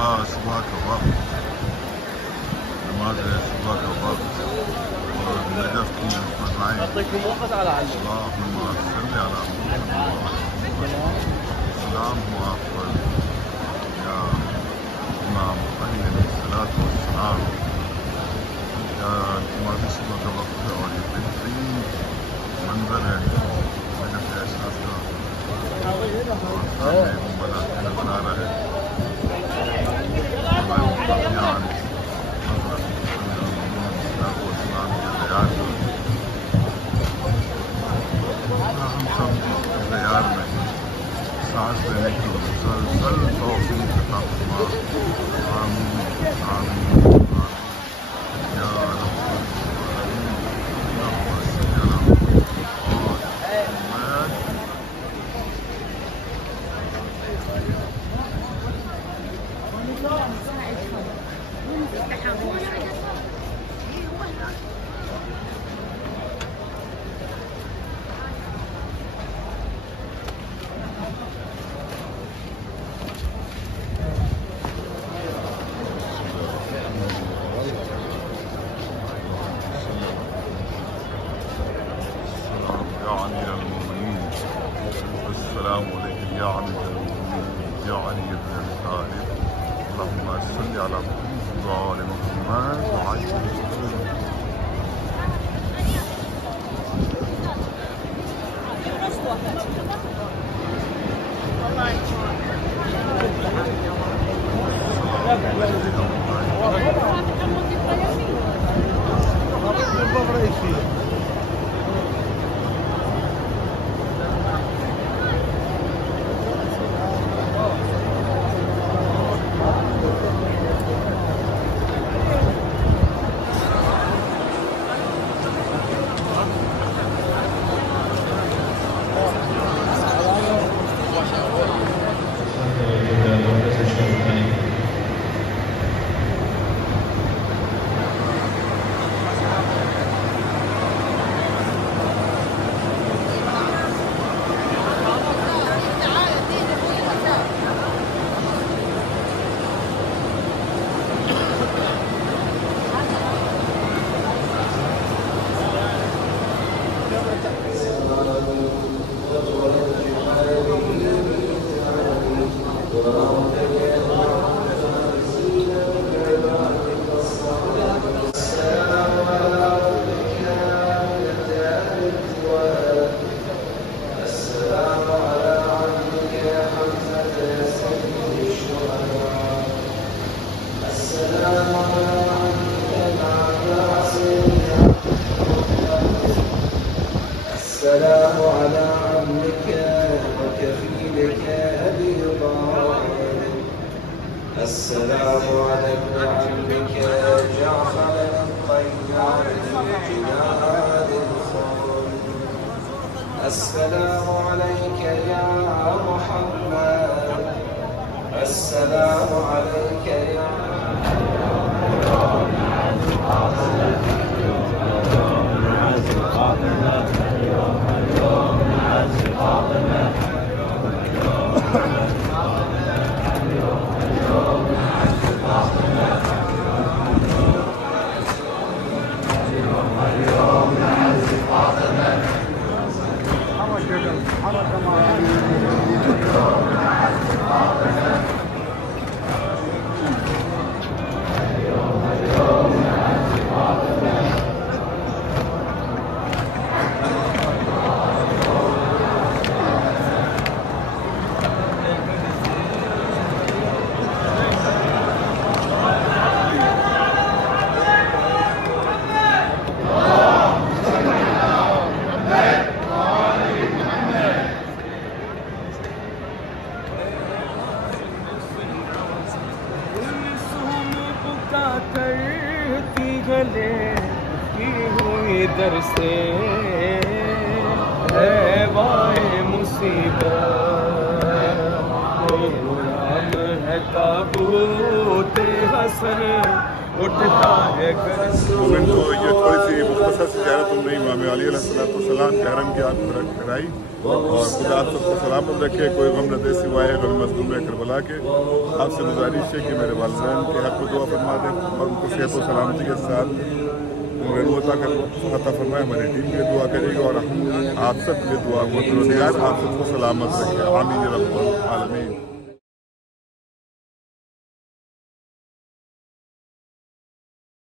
सुबह का वक्त, नमाज सुबह का वक्त और नजफ की फज़ाएं सलाम हो आप पर या इमाम अली अलैहिस्सलाम। या नमाज सुबह का वक्त है और ये बेहतरीन मंजर है नजफ एहसास का। सामने बना रहा है हम सब तैयार में सांस लेने की मुसलसल तौफीक अता फरमा। आमीन आमीन या السلام على عمك وكفيلك أبي طالب. السلام على ابن عمك جعفر الطيار في جنان الخلد. السلام عليك يا محمد. السلام عليك يا करती गले की हुई दर से है वाए मुसीबत। राम है تابوت حسن اٹھتا ہے مومن کو یہ تھوڑی سی مختصر سی زیارت ہم نے امام علی علیہ السلام کے حرم کی آپ کرائی، اور خدا آپ سب کو سلامت رکھے، کوئی غم نہ دے سوائے غم مظلوم کربلا کے۔ آپ سے گزارش ہے کہ میرے والدین کے حق کو دعا فرما دیں اور ان کو صحت و سلامتی کے ساتھ عطا فرمائے۔ ہماری ٹیم کے لیے دعا کرے گا اور آپ سب کے لیے دعا، آپ سب کو سلامت رکھے، آمین یا رب العالمین۔